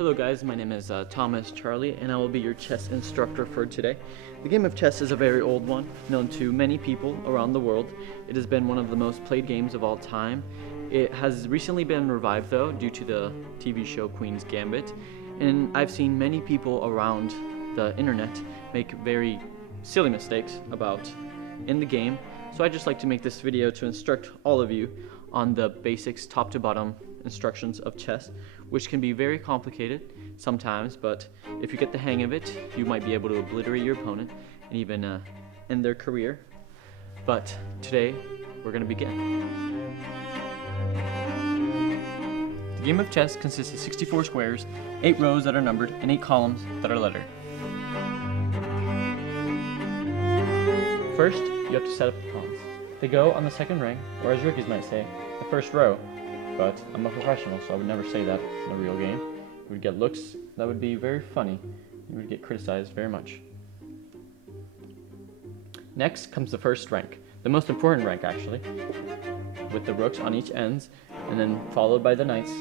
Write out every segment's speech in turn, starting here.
Hello guys, my name is Thomas Charlie and I will be your chess instructor for today. The game of chess is a very old one, known to many people around the world. It has been one of the most played games of all time. It has recently been revived though due to the TV show Queen's Gambit, and I've seen many people around the internet make very silly mistakes in the game. So I'd just like to make this video to instruct all of you on the basics, top to bottom instructions of chess, which can be very complicated sometimes, but if you get the hang of it, you might be able to obliterate your opponent and even end their career. But today, we're going to begin. The game of chess consists of 64 squares, 8 rows that are numbered, and 8 columns that are lettered. First, you have to set up the pawns. They go on the second rank, or as rookies might say, the first row. But I'm a professional, so I would never say that in a real game. You would get looks that would be very funny. You would get criticized very much. Next comes the first rank, the most important rank actually, with the rooks on each ends, and then followed by the knights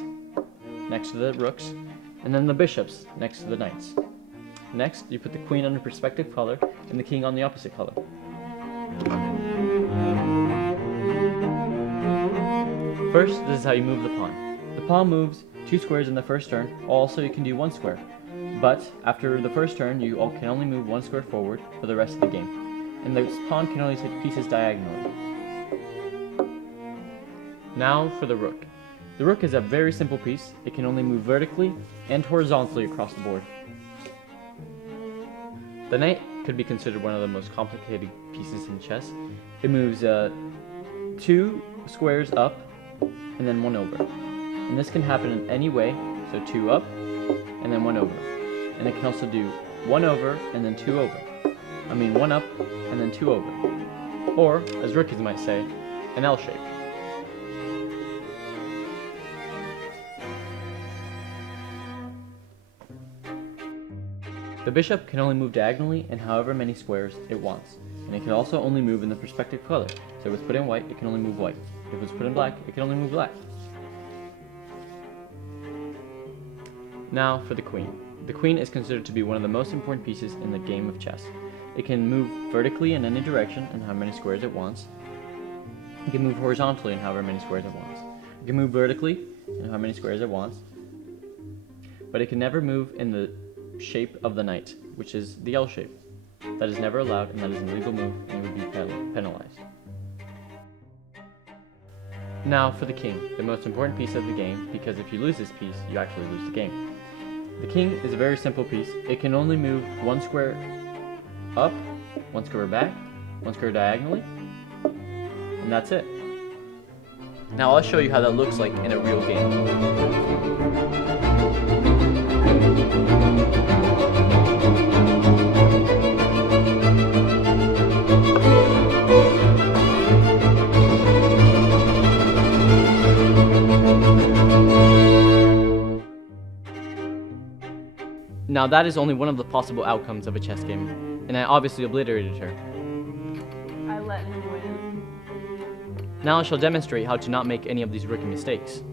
next to the rooks, and then the bishops next to the knights. Next, you put the queen on the respective color and the king on the opposite color. First, this is how you move the pawn. The pawn moves 2 squares in the first turn, also you can do 1 square. But after the first turn, you can only move 1 square forward for the rest of the game. And the pawn can only take pieces diagonally. Now for the rook. The rook is a very simple piece. It can only move vertically and horizontally across the board. The knight could be considered one of the most complicated pieces in chess. It moves 2 squares up and then 1 over. And this can happen in any way, so 2 up and then 1 over. And it can also do 1 over and then 2 over. 1 up and then 2 over. Or, as rookies might say, an L shape. The bishop can only move diagonally in however many squares it wants, and it can also only move in the respective color. So if it was put in white, it can only move white. If it was put in black, it can only move black. Now for the queen. The queen is considered to be one of the most important pieces in the game of chess. It can move vertically in any direction in however many squares it wants. It can move horizontally in however many squares it wants. It can move vertically in however many squares it wants. But it can never move in the shape of the knight, which is the L shape. That is never allowed, and that is an illegal move, and it would be penalized. Now for the king, the most important piece of the game, because if you lose this piece, you actually lose the game. The king is a very simple piece. It can only move 1 square up, 1 square back, 1 square diagonally, and that's it. Now I'll show you how that looks like in a real game. Now that is only one of the possible outcomes of a chess game, and I obviously obliterated her. I let him win. Now I shall demonstrate how to not make any of these rookie mistakes.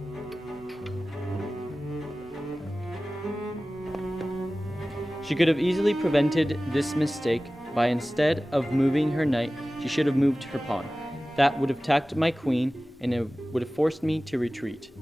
She could have easily prevented this mistake by, instead of moving her knight, she should have moved her pawn. That would have attacked my queen, and it would have forced me to retreat.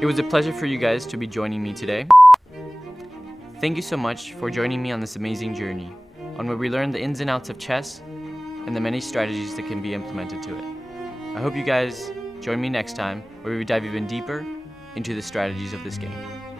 It was a pleasure for you guys to be joining me today. thank you so much for joining me on this amazing journey, on where we learn the ins and outs of chess and the many strategies that can be implemented to it. I hope you guys join me next time, where we dive even deeper into the strategies of this game.